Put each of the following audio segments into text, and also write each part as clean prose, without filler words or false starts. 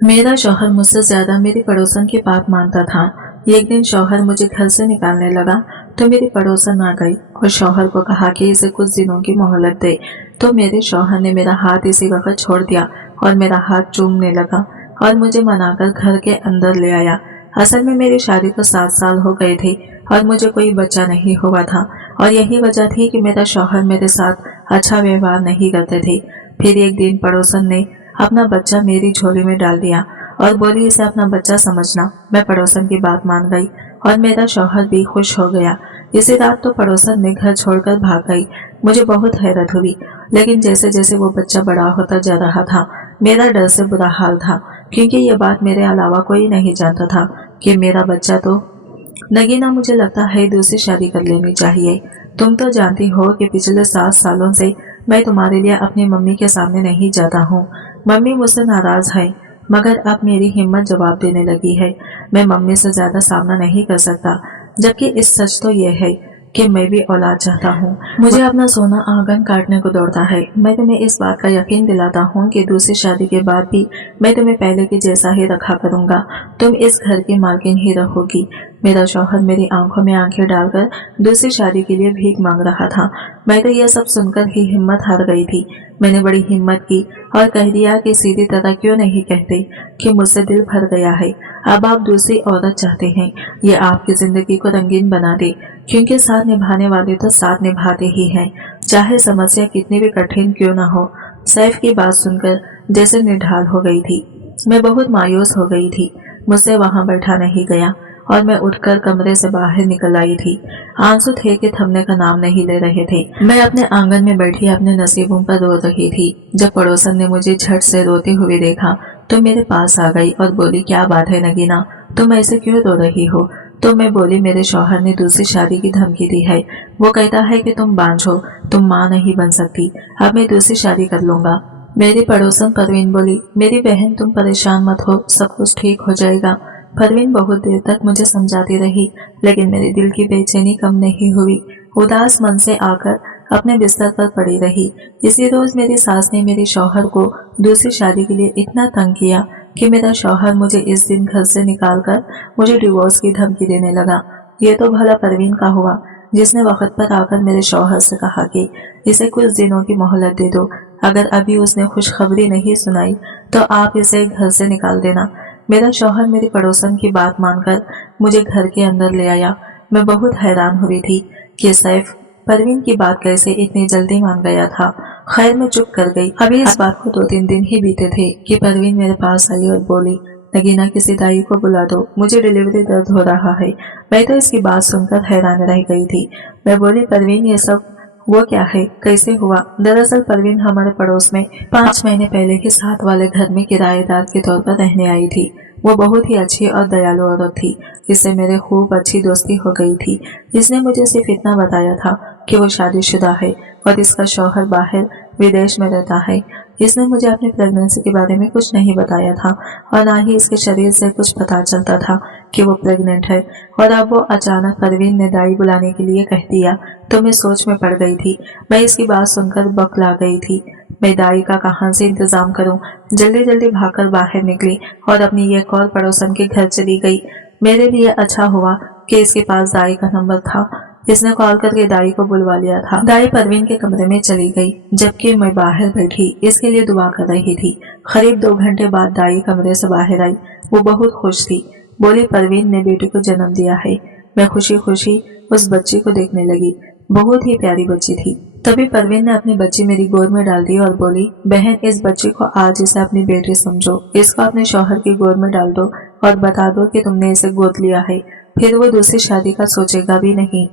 मेरा शौहर मुझसे ज्यादा मेरी पड़ोसन की बात मानता था। एक दिन शौहर मुझे घर से निकालने लगा तो मेरी पड़ोसन आ गई और शौहर को कहा कि इसे कुछ दिनों की मोहलत दे। तो मेरे शौहर ने मेरा हाथ इसी वक्त छोड़ दिया और मेरा हाथ चूमने लगा और मुझे मनाकर घर के अंदर ले आया। असल में मेरी शादी को 7 साल हो गए थे और मुझे कोई बच्चा नहीं हुआ था और यही वजह थी कि मेरा शौहर मेरे साथ अच्छा व्यवहार नहीं करते थे। फिर एक दिन पड़ोसन ने अपना बच्चा मेरी झोली में डाल दिया और बोली इसे अपना बच्चा समझना। मैं पड़ोसन की बात मान गई और मेरा शौहर भी खुश हो गया। इसी रात तो पड़ोसन ने घर छोड़कर भाग गई। मुझे बहुत हैरत हुई, लेकिन जैसे जैसे वो बच्चा बड़ा होता जा रहा था मेरा डर से बुरा हाल था, क्योंकि ये बात मेरे अलावा कोई नहीं जानता था कि मेरा बच्चा तो नगीना, मुझे लगता है दूसरी शादी कर लेनी चाहिए। तुम तो जानती हो कि पिछले 7 सालों से मैं तुम्हारे लिए अपनी मम्मी के सामने नहीं जाता हूँ। मम्मी मुझसे नाराज है, मगर अब मेरी हिम्मत जवाब देने लगी है। मैं मम्मी से ज्यादा सामना नहीं कर सकता, जबकि इस सच तो यह है कि मैं भी औलाद चाहता हूँ। मुझे अपना सोना आंगन काटने को दौड़ता है। मैं तुम्हें इस बात का यकीन दिलाता हूँ कि दूसरी शादी के बाद भी मैं तुम्हें पहले की जैसा ही रखा करूँगा। तुम इस घर की मालकिन ही रहोगी। मेरा शौहर मेरी आंखों में आंखें डालकर दूसरी शादी के लिए भीख मांग रहा था। मैं तो यह सब सुनकर ही हिम्मत हार गई थी। मैंने बड़ी हिम्मत की और कह दिया कि सीधी तरह क्यों नहीं कहते कि मुझसे दिल भर गया है, अब आप दूसरी औरत चाहते हैं। ये आपकी जिंदगी को रंगीन बना दे, क्योंकि साथ निभाने वाले तो साथ निभाते ही हैं, चाहे समस्या कितनी भी कठिन क्यों ना हो। सैफ की बात सुनकर जैसे निढाल हो गई थी। मैं बहुत मायूस हो गई थी। मुझसे वहां बैठा नहीं गया और मैं उठकर कमरे से बाहर निकल आई थी। आंसू थे कि थमने का नाम नहीं ले रहे थे। मैं अपने आंगन में बैठी अपने नसीबों पर रो रही थी। जब पड़ोसन ने मुझे झट से रोते हुए देखा तो मेरे पास आ गई और बोली, क्या बात है नगीना, तुम ऐसे क्यों रो रही हो? तो मैं बोली, मेरे शौहर ने दूसरी शादी की धमकी दी है। वो कहता है कि तुम बांझ हो, तुम माँ नहीं बन सकती। अब मैं दूसरी शादी कर लूंगा। मेरी पड़ोसन परवीन बोली, मेरी बहन तुम परेशान मत हो, सब कुछ ठीक हो जाएगा। परवीन बहुत देर तक मुझे समझाती रही, लेकिन मेरे दिल की बेचैनी कम नहीं हुई। उदास मन से आकर अपने बिस्तर पर पड़ी रही। इसी रोज मेरी सास ने मेरे शौहर को दूसरी शादी के लिए इतना तंग किया कि मेरा शौहर मुझे इस दिन घर से निकालकर मुझे डिवोर्स की धमकी देने लगा। ये तो भला परवीन का हुआ, जिसने वक्त पर आकर मेरे शौहर से कहा कि इसे कुछ दिनों की मोहलत दे दो। अगर अभी उसने खुशखबरी नहीं सुनाई तो आप इसे घर से निकाल देना। मेरा शौहर मेरी पड़ोसन की बात मानकर मुझे घर के अंदर ले आया। मैं बहुत हैरान हुई थी कि सैफ परवीन की बात कैसे इतनी जल्दी मान गया था। खैर मैं चुप कर गई। अभी इस बात को 2-3 दिन ही बीते थे कि परवीन मेरे पास आई और बोली, नगीना किसी दाई को बुला दो, मुझे डिलीवरी दर्द हो रहा है। मैं तो इसकी बात सुनकर हैरान रह गई थी। मैं बोली, परवीन ये सब वो क्या है, कैसे हुआ? दरअसल परवीन हमारे पड़ोस में 5 महीने पहले के साथ वाले घर में किराएदार के तौर पर रहने आई थी। वो बहुत ही अच्छी और दयालु औरत थी। इससे मेरे खूब अच्छी दोस्ती हो गई थी। इसने मुझे सिर्फ इतना बताया था कि वो शादीशुदा है और इसका शौहर बाहर विदेश में रहता है। इसने मुझे अपनी प्रेगनेंसी के बारे में कुछ नहीं बताया था और ना ही इसके शरीर से कुछ पता चलता था कि वो प्रेग्नेंट है। और अब वो अचानक परवीन ने दाई बुलाने के लिए कह दिया तो मैं सोच में पड़ गई थी। मैं इसकी बात सुनकर बौखला गई थी। मैं दाई का कहाँ से इंतजाम करूं? जल्दी जल्दी भागकर बाहर निकली और अपनी एक और पड़ोसन के घर चली गई। मेरे लिए अच्छा हुआ कि इसके पास दाई का नंबर था। इसने कॉल करके दाई को बुलवा लिया था। दाई परवीन के कमरे में चली गई, जबकि मैं बाहर बैठी इसके लिए दुआ कर रही थी। करीब 2 घंटे बाद दाई कमरे से बाहर आई। वो बहुत खुश थी। बोली, परवीन ने बेटी को जन्म दिया है। मैं खुशी खुशी उस बच्ची को देखने लगी। बहुत ही प्यारी बच्ची थी। तभी परवीन ने अपनी बच्ची मेरी गोद में डाल दी और बोली, बहन इस बच्ची को आज इसे अपनी बेटी समझो, इसको अपने शौहर की गोद में डाल दो और बता दो कि तुमने इसे गोद लिया है। फिर वो दूसरी शादी का सोचेगा भी नहीं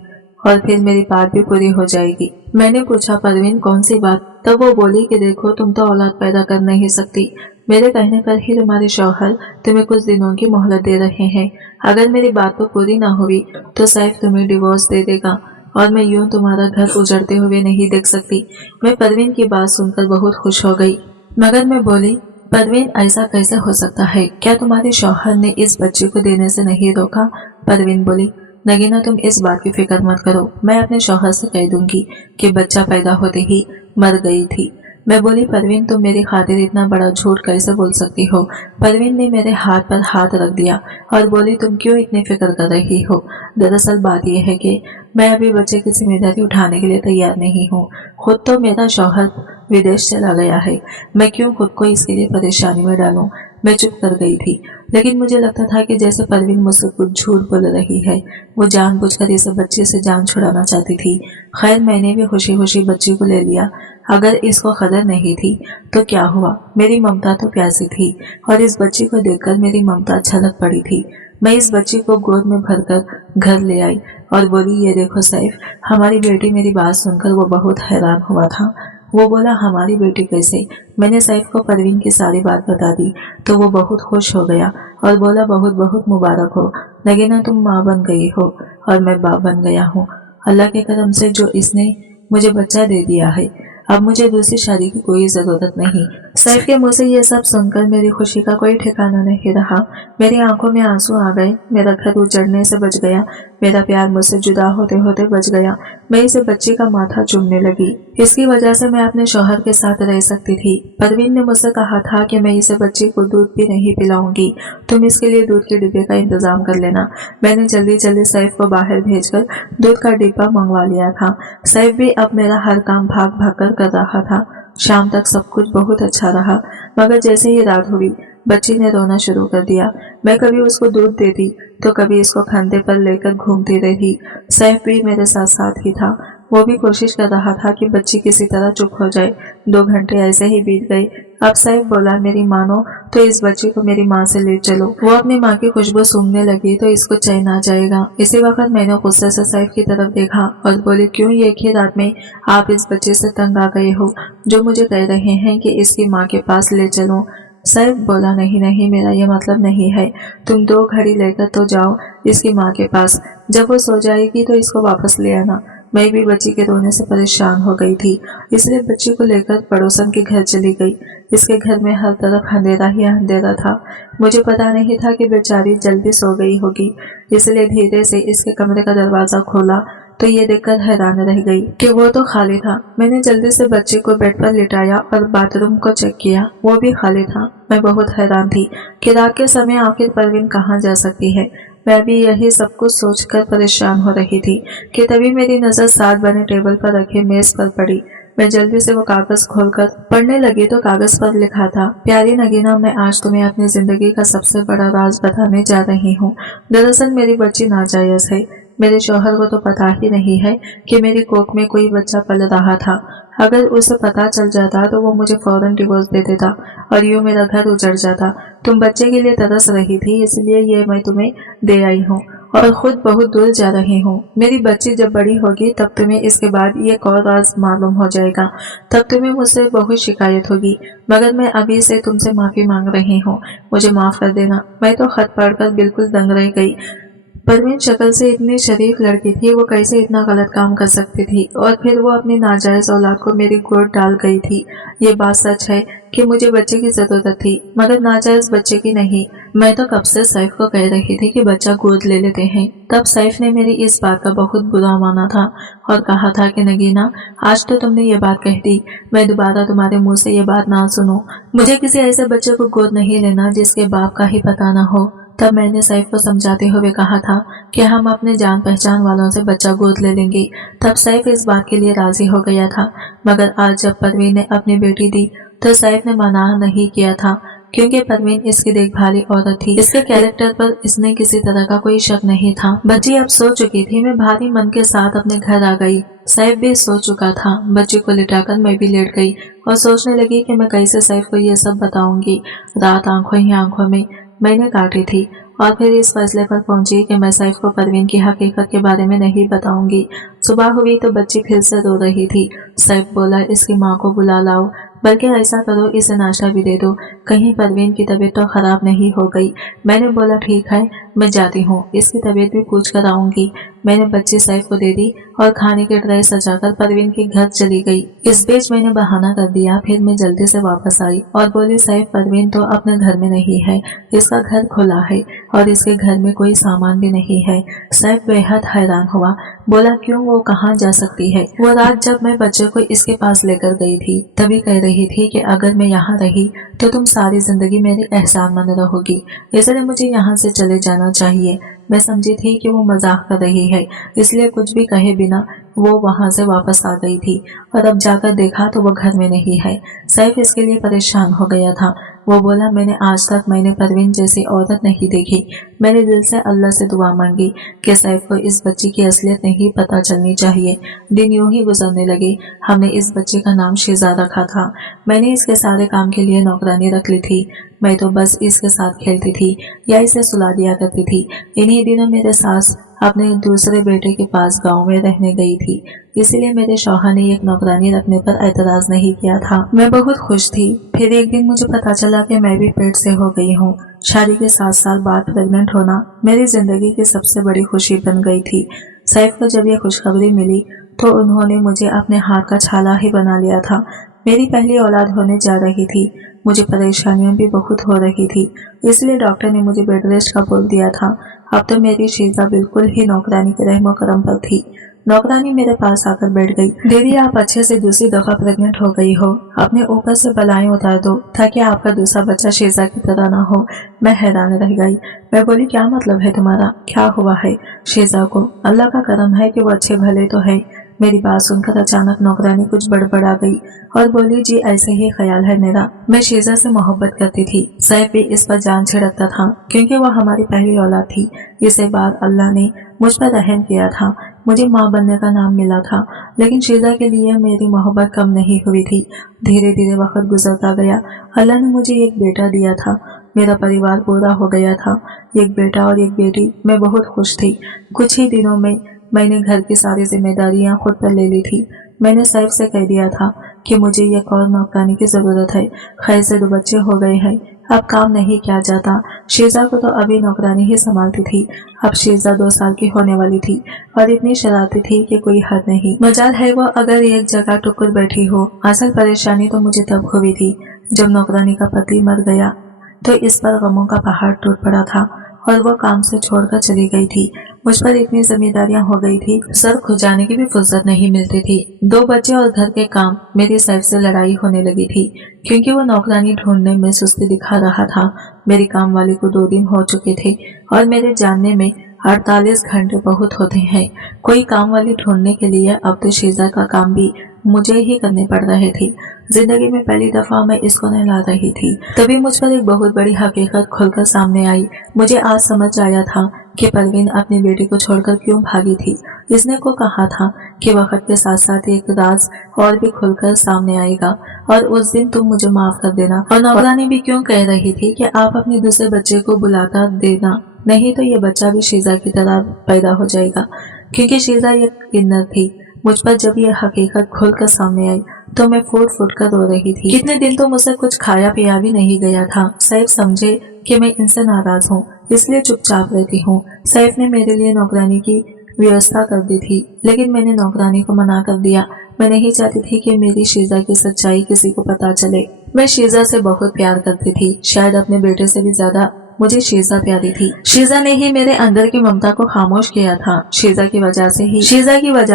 और फिर मेरी बात भी पूरी हो जाएगी। मैंने पूछा, परवीन कौन सी बात? तब वो बोली कि देखो तुम तो औलाद पैदा कर नहीं सकती। मेरे कहने पर ही तुम्हारे शौहर तुम्हें कुछ दिनों की मोहलत दे रहे हैं। अगर मेरी बात तो पूरी ना हुई तो सैफ तुम्हें डिवोर्स दे देगा और मैं यूं तुम्हारा घर उजड़ते हुए नहीं देख सकती। मैं परवीन की बात सुनकर बहुत खुश हो गई, मगर मैं बोली, परवीन ऐसा कैसे हो सकता है? क्या तुम्हारे शौहर ने इस बच्चे को देने से नहीं रोका? परवीन बोली, नगीना तुम इस बात की फिक्र मत करो, मैं अपने शौहर से कह दूंगी कि बच्चा पैदा होते ही मर गई थी। मैं बोली, परवीन तुम मेरी खातिर इतना बड़ा झूठ कैसे बोल सकती हो? परवीन ने मेरे हाथ पर हाथ रख दिया और बोली, तुम क्यों इतनी फिक्र कर रही हो? दरअसल बात यह है कि मैं अभी बच्चे की जिम्मेदारी उठाने के लिए तैयार नहीं हूँ। खुद तो मेरा शौहर विदेश चला गया है, मैं क्यों खुद को इसके लिए परेशानी में डालूं? मैं चुप कर गई थी, लेकिन मुझे लगता था कि जैसे परवीन मुझसे कुछ झूठ बोल रही है। वो जानबूझकर इस बच्चे से जान छुड़ाना चाहती थी। खैर मैंने भी खुशी खुशी बच्ची को ले लिया। अगर इसको कदर नहीं थी तो क्या हुआ, मेरी ममता तो प्यासी थी और इस बच्ची को देखकर मेरी ममता छलक पड़ी थी। मैं इस बच्ची को गोद में भरकर घर ले आई और बोली, ये देखो सैफ। हमारी बेटी मेरी बात सुनकर वो बहुत हैरान हुआ था। वो बोला, हमारी बेटी कैसे? मैंने सैफ को परवीन की सारी बात बता दी तो वो बहुत खुश हो गया और बोला, बहुत बहुत मुबारक हो नगीना, तुम माँ बन गई हो और मैं बाप बन गया हूँ। अल्लाह के करम से जो इसने मुझे बच्चा दे दिया है, अब मुझे दूसरी शादी की कोई जरूरत नहीं। सैफ के मुंह से ये सब सुनकर मेरी खुशी का कोई ठिकाना नहीं रहा। मेरी आंखों में आंसू आ गए। मेरा घर उजड़ने से बच गया, मेरा प्यार मुझसे जुदा होते होते बच गया। मैं इसे बच्ची का माथा चूमने लगी। इसकी वजह से मैं अपने शौहर के साथ रह सकती थी। परवीन ने मुझसे कहा था कि मैं इसे बच्ची को दूध भी नहीं पिलाऊंगी, तुम इसके लिए दूध के डिब्बे का इंतजाम कर लेना। मैंने जल्दी जल्दी सैफ को बाहर भेजकर दूध का डिब्बा मंगवा लिया था। सैफ भी अब मेरा हर काम भाग भाग कर रहा था। शाम तक सब कुछ बहुत अच्छा रहा, मगर जैसे ही रात हुई बच्ची ने रोना शुरू कर दिया। मैं कभी उसको दूध देती तो कभी इसको कंधे पर लेकर घूमती रही। सैफ भी मेरे साथ साथ ही था। वो भी कोशिश कर रहा था कि बच्ची किसी तरह चुप हो जाए। 2 घंटे ऐसे ही बीत गए। अब सैफ बोला, मेरी मानो तो इस बच्ची को मेरी माँ से ले चलो। वो अपनी माँ की खुशबू सूंघने लगी तो इसको चैन आ जाएगा। इसी वक्त मैंने गुस्से से सैफ की तरफ देखा और बोली, क्यों एक ही रात में आप इस बच्चे से तंग आ गए हो जो मुझे कह रहे हैं कि इसकी माँ के पास ले चलो? सैफ बोला, नहीं नहीं, मेरा ये मतलब नहीं है। तुम 2 घड़ी लेकर तो जाओ इसकी माँ के पास, जब वो सो जाएगी तो इसको वापस ले आना। मैं भी बच्ची के रोने से परेशान हो गई थी, इसलिए बच्ची को लेकर पड़ोसन के घर चली गई। इसके घर में हर तरफ अंधेरा ही अंधेरा था। मुझे पता नहीं था कि बेचारी जल्दी सो गई होगी, इसलिए धीरे से इसके कमरे का दरवाजा खोला तो ये देखकर हैरान रह गई कि वो तो खाली था। मैंने जल्दी से बच्ची को बेड पर लिटाया और बाथरूम को चेक किया, वो भी खाली था। मैं बहुत हैरान थी कि रात के समय आखिर परवीन कहाँ जा सकती है। मैं भी यही सब कुछ सोचकर परेशान हो रही थी कि तभी मेरी नजर साथ बने टेबल पर रखे मेज पर पड़ी। मैं जल्दी से वो कागज खोलकर पढ़ने लगी तो कागज पर लिखा था, प्यारी नगीना, मैं आज तुम्हें अपनी जिंदगी का सबसे बड़ा राज बताने जा रही हूँ। दरअसल मेरी बच्ची नाजायज है। मेरे शौहर को तो पता ही नहीं है कि मेरी कोख में कोई बच्चा पल रहा था। अगर उसे पता चल जाता तो वो मुझे फौरन डिवोर्स दे देता और यूं मेरा घर उजड़ जाता। तुम बच्चे के लिए तरस रही थी, इसलिए ये मैं तुम्हें दे आई हूँ और खुद बहुत दूर जा रही हूँ। मेरी बच्ची जब बड़ी होगी तब तुम्हें इसके बाद ये और राज मालूम हो जाएगा, तब तुम्हें मुझसे बहुत शिकायत होगी। मगर मैं अभी से तुमसे माफी मांग रही हूँ, मुझे माफ कर देना। मैं तो खत पढ़कर बिल्कुल दंग रह गई। परवीन शक्ल से इतनी शरीफ लड़की थी, वो कैसे इतना गलत काम कर सकती थी? और फिर वो अपनी नाजायज औलाद को मेरी गोद डाल गई थी। ये बात सच है कि मुझे बच्चे की जरूरत थी, मगर नाजायज बच्चे की नहीं। मैं तो कब से सैफ को कह रही थी कि बच्चा गोद ले लेते हैं। तब सैफ ने मेरी इस बात का बहुत बुरा माना था और कहा था कि नगीना, आज तो तुमने ये बात कह दी, मैं दोबारा तुम्हारे मुंह से ये बात ना सुनूं। मुझे किसी ऐसे बच्चे को गोद नहीं लेना जिसके बाप का ही पता ना हो। तब मैंने सैफ को समझाते हुए कहा था कि हम अपने जान पहचान वालों से बच्चा गोद ले लेंगे। तब सैफ इस बात के लिए राजी हो गया था, मगर आज जब परवीन ने अपनी बेटी दी तो सैफ ने मना नहीं किया था, क्योंकि परवीन इसकी देखभाली औरत थी। इसके कैरेक्टर पर इसने किसी तरह का कोई शक नहीं था। बच्ची अब सो चुकी थी। मैं भारी मन के साथ अपने घर आ गई। सैफ भी सो चुका था। बच्ची को लिटाकर मैं भी लेट गई और सोचने लगी कि मैं कैसे सैफ को ये सब बताऊंगी। रात आंखों ही आंखों में मैंने काटी थी और फिर इस फैसले पर पहुंची कि मैं सैफ को परवीन की हकीकत के बारे में नहीं बताऊंगी। सुबह हुई तो बच्ची फिर से रो रही थी। सैफ बोला, इसकी माँ को बुला लाओ, बल्कि ऐसा करो इसे नाश्ता भी दे दो, कहीं परवीन की तबीयत तो खराब नहीं हो गई। मैंने बोला, ठीक है, मैं जाती हूँ, इसकी तबीयत भी पूछ कर आऊंगी। मैंने बच्ची सैफ को दे दी और खाने के ट्रे सजाकर परवीन के घर चली गई। इस बीच मैंने बहाना कर दिया। फिर मैं जल्दी से वापस आई और बोली, सैफ, परवीन तो अपने घर में नहीं है, इसका घर खुला है और इसके घर में कोई सामान भी नहीं है। सैफ बेहद हैरान हुआ, बोला, क्यों, वो कहाँ जा सकती है? वो रात जब मैं बच्चे को इसके पास लेकर गई थी तभी कह रही रही थी कि अगर मैं यहाँ रही तो तुम सारी जिंदगी मेरे एहसानमंद रहोगी, इसलिए मुझे यहाँ से चले जाना चाहिए। मैं समझी थी कि वो मजाक कर रही है, इसलिए कुछ भी कहे बिना वो वहां से वापस आ गई थी और अब जाकर देखा तो वो घर में नहीं है। सैफ इसके लिए परेशान हो गया था। वो बोला, मैंने परवीन जैसी औरत नहीं देखी। मैंने दिल से अल्लाह से दुआ मांगी कि सैफ को इस बच्ची की असलियत नहीं पता चलनी चाहिए। दिन यूं ही गुजरने लगे। हमने इस बच्चे का नाम शेजा रखा था। मैंने इसके सारे काम के लिए नौकरानी रख ली थी। मैं तो बस इसके साथ खेलती थी या इसे सुला दिया करती थी। इन्हीं दिनों मेरे सास अपने दूसरे बेटे के पास गांव में रहने गई थी, इसीलिए मेरे शौहर ने एक नौकरानी रखने पर एतराज नहीं किया था। मैं बहुत खुश थी। फिर एक दिन मुझे पता चला कि मैं भी पेट से हो गई हूँ। शादी के 7 साल बाद प्रेग्नेंट होना मेरी जिंदगी की सबसे बड़ी खुशी बन गई थी। सैफ को जब यह खुशखबरी मिली तो उन्होंने मुझे अपने हाथ का छाला ही बना लिया था। मेरी पहली औलाद होने जा रही थी। मुझे परेशानियां भी बहुत हो रही थी, इसलिए डॉक्टर ने मुझे बेड रेस्ट का बोल दिया था। अब तो मेरी शीजा बिल्कुल ही नौकरानी के रहमो करम पर थी। नौकरानी मेरे पास आकर बैठ गई। दीदी, आप अच्छे से दूसरी दफा प्रेग्नेंट हो गई हो, अपने ऊपर से बलाएं उतार दो ताकि आपका दूसरा बच्चा शीजा की तरह ना हो। मैं हैरान रह गई। मैं बोली, क्या मतलब है तुम्हारा? क्या हुआ है शीजा को? अल्लाह का करम है कि वो अच्छे भले तो है। मेरी बात सुनकर अचानक नौकरानी कुछ बड़बड़ा गई और बोली, जी ऐसे ही ख्याल है मेरा। मैं शीजा से मोहब्बत करती थी। सैफ भी इस पर जान छिड़कता था क्योंकि वह हमारी पहली औलाद थी। इसे बाद अल्लाह ने मुझ पर रहम किया था। मुझे माँ बनने का नाम मिला था, लेकिन शीजा के लिए मेरी मोहब्बत कम नहीं हुई थी। धीरे धीरे वक्त गुजरता गया। अल्लाह ने मुझे एक बेटा दिया था। मेरा परिवार पूरा हो गया था, एक बेटा और एक बेटी। मैं बहुत खुश थी। कुछ ही दिनों में मैंने घर की सारी जिम्मेदारियां खुद पर ले ली थी। मैंने सैफ से कह दिया था कि मुझे एक और नौकरानी की जरूरत है। खैर से 2 बच्चे हो गए हैं, अब काम नहीं किया जाता। शीजा को तो अभी नौकरानी ही संभालती थी। अब शीजा 2 साल की होने वाली थी और इतनी शरारती थी कि कोई हद नहीं। मजाल है वो अगर एक जगह टुकुर बैठी हो। असल परेशानी तो मुझे तब हुई थी जब नौकरानी का पति मर गया, तो इस पर गमों का पहाड़ टूट पड़ा था और वो काम से छोड़कर चली गई थी। मुझ पर इतनी जिम्मेदारियां हो गई थी, सर खुजाने की भी फुर्सत नहीं मिलती थी। 2 बच्चे और घर के काम। मेरी सैफ से लड़ाई होने लगी थी क्योंकि वो नौकरानी ढूंढने में सुस्ती दिखा रहा था। मेरी काम वाली को 2 दिन हो चुके थे और मेरे जानने में 48 घंटे बहुत होते हैं। कोई काम वाली ढूंढने के लिए अब तो शीजा का काम भी मुझे ही करने पड़ रहे थे। जिंदगी में पहली दफा मैं इसको नहला रही थी। तभी मुझ पर एक बहुत बड़ी हकीकत खुलकर सामने आई। मुझे आज समझ आया था कि परवीन अपनी बेटी को छोड़कर क्यों भागी थी। इसने को कहा था कि वक्त के साथ साथ एक राज और भी खुलकर सामने आएगा और उस दिन तुम मुझे माफ कर देना। और नौकरानी भी क्यों कह रही थी कि आप अपने दूसरे बच्चे को बुलाकर देना, नहीं तो ये बच्चा भी शीजा की तरह पैदा हो जाएगा। क्योंकि शीजा एक किन्नर थी। मुझ पर जब यह हकीकत खुलकर सामने आई तो मैं फूट फूट कर रो रही थी। कितने दिन तो मुझसे कुछ खाया पिया भी नहीं गया था। सैफ समझे कि मैं इनसे नाराज हूँ, इसलिए चुपचाप रहती हूँ। सैफ ने मेरे लिए नौकरानी की व्यवस्था कर दी थी, लेकिन मैंने नौकरानी को मना कर दिया। मैं नहीं चाहती थी कि मेरी शीजा की सच्चाई किसी को पता चले। मैं शीजा से बहुत प्यार करती थी, शायद अपने बेटे से भी ज्यादा मुझे शीजा प्यारी थी। शीजा ने ही मेरे अंदर की ममता को खामोश किया था। शीजा की वजह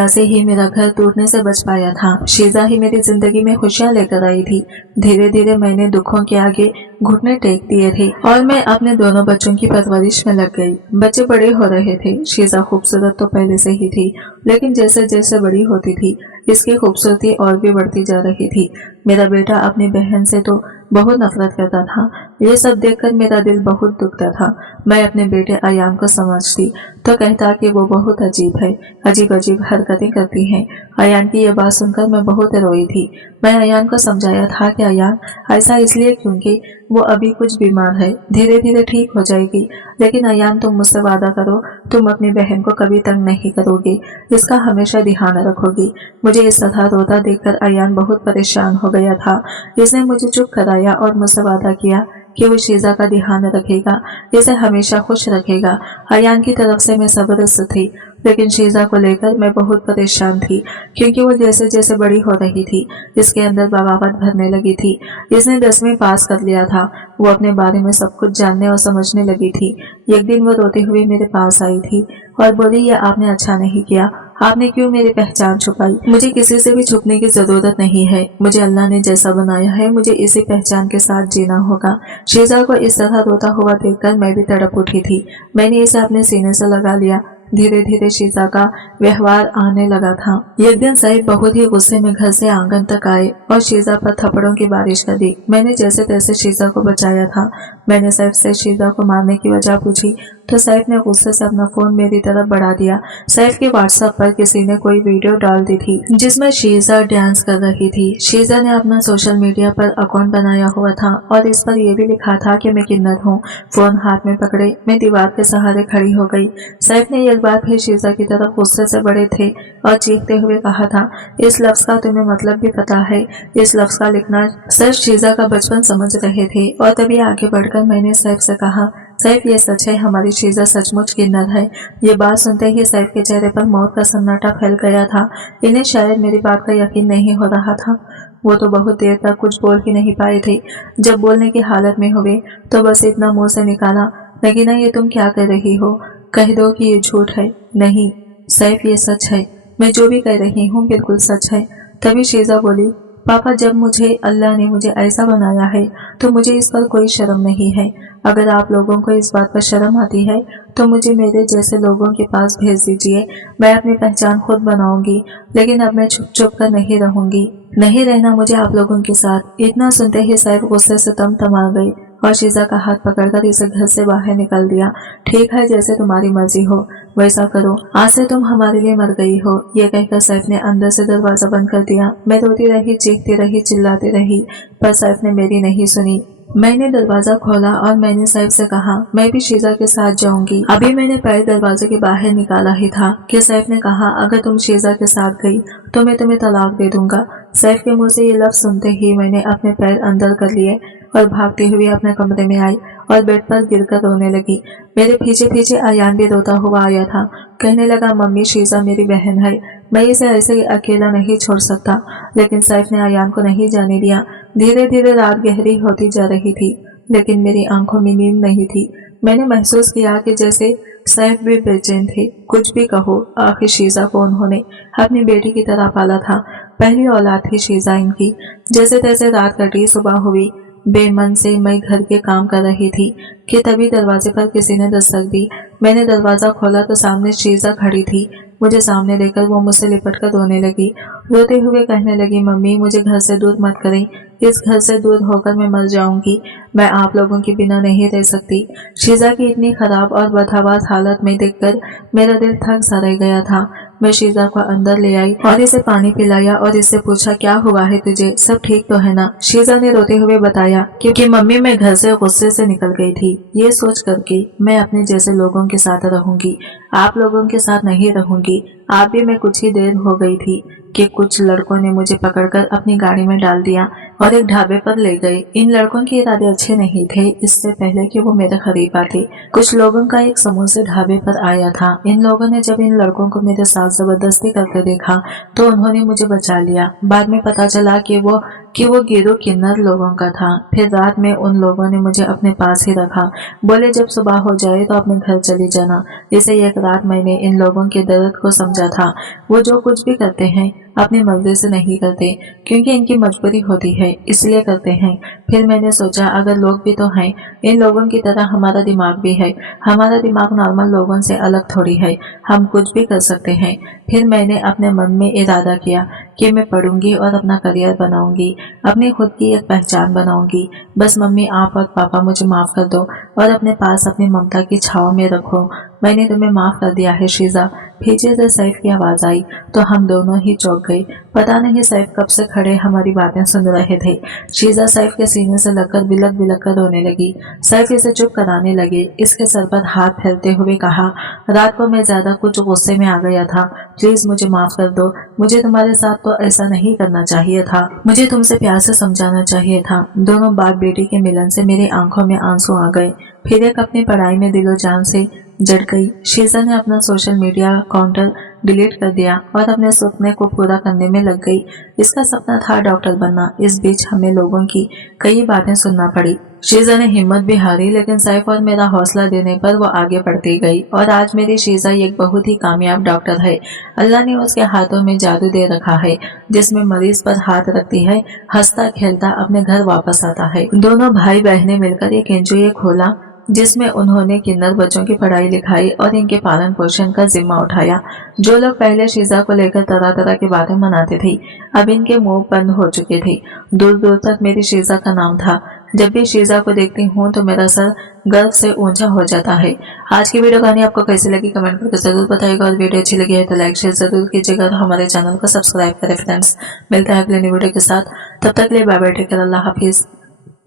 से ही मेरा घर टूटने से बच पाया था। शीजा ही मेरी जिंदगी में खुशियां लेकर आई थी। धीरे धीरे मैंने दुखों के आगे घुटने टेक दिए थे और मैं अपने दोनों बच्चों की परवरिश में लग गई। बच्चे बड़े हो रहे थे। शीजा खूबसूरत तो पहले से ही थी, लेकिन जैसे जैसे बड़ी होती थी इसकी खूबसूरती और भी बढ़ती जा रही थी। मेरा बेटा अपनी बहन से तो बहुत नफरत करता था। ये सब देखकर मेरा दिल बहुत दुखता था। मैं अपने बेटे अयान को समझती तो कहता कि वो बहुत अजीब है, अजीब अजीब हरकतें करती हैं। अयान की ये बात सुनकर मैं बहुत रोई थी। मैं अयान को समझाया था कि अयान, ऐसा इसलिए क्योंकि वो अभी कुछ बीमार है, धीरे धीरे ठीक हो जाएगी। लेकिन अयान, तुम मुझसे वादा करो, तुम अपनी बहन को कभी तंग नहीं करोगी, इसका हमेशा ध्यान रखोगी। मुझे इस तरह रोता देखकर अयान बहुत परेशान हो गया था। इसने मुझे चुप कराया और मुझसे वादा किया कि वो शीजा का ध्यान रखेगा, इसे हमेशा खुश रखेगा। अयान की तरफ से मैं जबरदस्त थी, लेकिन शीजा को लेकर मैं बहुत परेशान थी क्योंकि वो जैसे जैसे बड़ी हो रही थी इसके अंदर बगावत भरने लगी थी। इसने 10वीं पास कर लिया था। वो अपने बारे में सब कुछ जानने और समझने लगी थी। एक दिन वो रोती हुई मेरे पास आई थी और बोली, ये आपने अच्छा नहीं किया, आपने क्यों मेरी पहचान छुपाई? मुझे किसी से भी छुपने की जरूरत नहीं है। मुझे अल्लाह ने जैसा बनाया है मुझे इसी पहचान के साथ जीना होगा। शीजा को इस तरह रोता हुआ देखकर मैं भी तड़प उठी थी। मैंने इसे अपने सीने से लगा लिया। धीरे धीरे शीजा का व्यवहार आने लगा था। एक दिन साहिब बहुत ही गुस्से में घर से आंगन तक आए और शीजा पर थप्पड़ों की बारिश कर दी। मैंने जैसे तैसे शीजा को बचाया था। मैंने साहिब से शीजा को मारने की वजह पूछी तो साहिब ने गुस्से से अपना फोन मेरी तरफ बढ़ा दिया। साहिब के व्हाट्सएप पर किसी ने कोई वीडियो डाल दी थी जिसमें शीजा डांस कर रही थी। शीजा ने अपना सोशल मीडिया पर अकाउंट बनाया हुआ था और इस पर यह भी लिखा था कि मैं किन्नत हूँ। फोन हाथ में पकड़े मैं दीवार के सहारे खड़ी हो गई। साहिब ने एक बार फिर शीजा की तरफ गुस्से से बड़े थे और चीखते हुए कहा था, इस लफ्ज का तुम्हें मतलब भी पता है? इस लफ्ज का लिखना सिर्फ शीजा का बचपन समझ रहे थे। और तभी आगे बढ़कर मैंने साहिब से कहा, साहिब ये सच है, हमारी शीजा सचमुच किन्नर है। ये बात सुनते ही साहिब के चेहरे पर मौत का सन्नाटा फैल गया था। इन्हें शायद मेरी बात का यकीन नहीं हो रहा था। वो तो बहुत देर तक कुछ बोल ही नहीं पाए थे। जब बोलने की हालत में हुए तो बस इतना मुंह से निकाला, नगीना ये तुम क्या कर रही हो? कह दो कि ये झूठ है। नहीं साहिब ये सच है, मैं जो भी कह रही हूँ बिल्कुल सच है। तभी शीजा बोली, पापा जब मुझे अल्लाह ने मुझे ऐसा बनाया है तो मुझे इस पर कोई शर्म नहीं है। अगर आप लोगों को इस बात पर शर्म आती है तो मुझे मेरे जैसे लोगों के पास भेज दीजिए। मैं अपनी पहचान खुद बनाऊंगी, लेकिन अब मैं छुप छुप कर नहीं रहूंगी। नहीं रहना मुझे आप लोगों के साथ। इतना सुनते ही साहिब गुस्से से तमा गई और शीजा का हाथ पकड़कर इसे घर से बाहर निकल दिया। ठीक है, जैसे तुम्हारी मर्जी हो वैसा करो, आज से तुम हमारे लिए मर गई हो। ये कहकर साहिब ने अंदर से दरवाजा बंद कर दिया। मैं रोती रही, चीखती रही, चिल्लाती रही, पर साहिब ने मेरी नहीं सुनी। मैंने दरवाजा खोला और मैंने साहिब से कहा, मैं भी शीजा के साथ जाऊंगी। अभी मैंने पैर दरवाजे के बाहर निकाला ही था कि साहिब ने कहा, अगर तुम शीजा के साथ गई तो मैं तुम्हें तलाक दे दूंगा। साहिब के मुंह से ये लफ्ज सुनते ही मैंने अपने पैर अंदर कर लिए और भागते हुए अपने कमरे में आई और बेड पर गिरकर रोने लगी। मेरे पीछे पीछे आयान भी रोता हुआ आया था। कहने लगा, मम्मी शीजा मेरी बहन है, मैं इसे ऐसे ही अकेला नहीं छोड़ सकता। लेकिन साहिब ने आयान को नहीं जाने दिया। धीरे धीरे रात गहरी होती जा रही थी, लेकिन मेरी आंखों में नींद नहीं थी। मैंने महसूस किया कि जैसे साहिब भी बेचैन थे। कुछ भी कहो, आखिर शीजा को उन्होंने अपनी बेटी की तरह पाला था। पहली औलाद थी शीजा इनकी। जैसे तैसे रात कटी, सुबह हुई। बेमन से मैं घर के काम कर रही थी कि तभी दरवाजे पर किसी ने दस्तक दी। मैंने दरवाजा खोला तो सामने शीजा खड़ी थी। मुझे सामने देखकर वो मुझसे लिपट कर रोने लगी। रोते हुए कहने लगी, मम्मी मुझे घर से दूर मत करें, इस घर से दूर होकर मैं मर जाऊंगी। मैं आप लोगों के बिना नहीं रह सकती। शीजा की इतनी खराब और बदहवास हालत में देखकर मेरा दिल थक सा रह गया था। मैं शीजा को अंदर ले आई और इसे पानी पिलाया और इससे पूछा, क्या हुआ है तुझे, सब ठीक तो है ना? शीजा ने रोते हुए बताया क्योंकि मम्मी मैं घर से गुस्से से निकल गई थी, ये सोच करके मैं अपने जैसे लोगों के साथ रहूंगी, आप लोगों के साथ नहीं रहूंगी। आप भी मैं कुछ ही देर हो गई थी कि कुछ लड़कों ने मुझे पकड़कर अपनी गाड़ी में डाल दिया और एक ढाबे पर ले गए। इन लड़कों के इरादे अच्छे नहीं थे। इससे पहले कि वो मेरे करीब आते, कुछ लोगों का एक समूह से ढाबे पर आया था। इन लोगों ने जब इन लड़कों को मेरे साथ जबरदस्ती करते देखा तो उन्होंने मुझे बचा लिया। बाद में पता चला कि वो गिरोह किन्नर लोगों का था। फिर रात में उन लोगों ने मुझे अपने पास ही रखा। बोले, जब सुबह हो जाए तो अपने घर चली जाना। इसे एक रात मैंने इन लोगों के दर्द को समझा था। वो जो कुछ भी करते हैं अपनी मर्जी से नहीं करते, क्योंकि इनकी मजबूरी होती है, इसलिए करते हैं। फिर मैंने सोचा, अगर लोग भी तो हैं, इन लोगों की तरह हमारा दिमाग भी है। हमारा दिमाग नॉर्मल लोगों से अलग थोड़ी है, हम कुछ भी कर सकते हैं। फिर मैंने अपने मन में इरादा किया कि मैं पढ़ूंगी और अपना करियर बनाऊंगी, अपनी खुद की एक पहचान बनाऊंगी। बस मम्मी, आप और पापा मुझे माफ कर दो और अपने पास अपनी ममता की छाव में रखो। मैंने तुम्हें माफ कर दिया है शीजा। पीछे से सैफ की आवाज आई तो हम दोनों ही चौंक गए। पता नहीं सैफ कब से खड़े हमारी बातें सुन रहे थे। शीजा सैफ के सीने से लगकर बिलक बिलक कर रोने लगी। सैफ इसे चुप कराने लगे। इसके सर पर हाथ फेरते हुए कहा, रात को मैं ज्यादा कुछ गुस्से में आ गया था, प्लीज मुझे माफ कर दो। मुझे तुम्हारे साथ तो ऐसा नहीं करना चाहिए था, मुझे तुमसे प्यार से समझाना चाहिए था। दोनों बाप बेटी के मिलन से मेरी आंखों में आंसू आ गए। फिर एक अपनी पढ़ाई में दिलो जान से जड़ गई। शीजा ने अपना सोशल मीडिया अकाउंट डिलीट कर दिया और अपने सपने को पूरा करने में लग गई। इसका सपना था डॉक्टर बनना। इस बीच हमें लोगों की कई बातें सुनना पड़ी। शीजा ने हिम्मत भी हारी, लेकिन सैफ और मेरा हौसला देने पर वो आगे बढ़ती गई और आज मेरी शीजा एक बहुत ही कामयाब डॉक्टर है। अल्लाह ने उसके हाथों में जादू दे रखा है, जिसमें मरीज पर हाथ रखती है, हंसता खेलता अपने घर वापस आता है। दोनों भाई बहनें मिलकर एक एनजीओ खोला, जिसमें उन्होंने किन्नर बच्चों की पढ़ाई लिखाई और इनके पालन पोषण का जिम्मा उठाया। जो लोग पहले शीजा को लेकर तरह तरह की बातें मनाते थे, अब इनके मुंह बंद हो चुके थे। दूर दूर तक मेरी शीजा का नाम था। जब भी शीजा को देखती हूँ तो मेरा सर गर्व से ऊंचा हो जाता है। आज की वीडियो कहानी आपको कैसी लगी कमेंट करके जरूर बताइएगा, और वीडियो अच्छी लगी है तो लाइक शेयर जरूर कीजिएगा और हमारे चैनल को सब्सक्राइब करें फ्रेंड्स। मिलते हैं अगले वीडियो के साथ, तब तक के लिए बाय बाय, टेक केयर, अल्लाह हाफिज।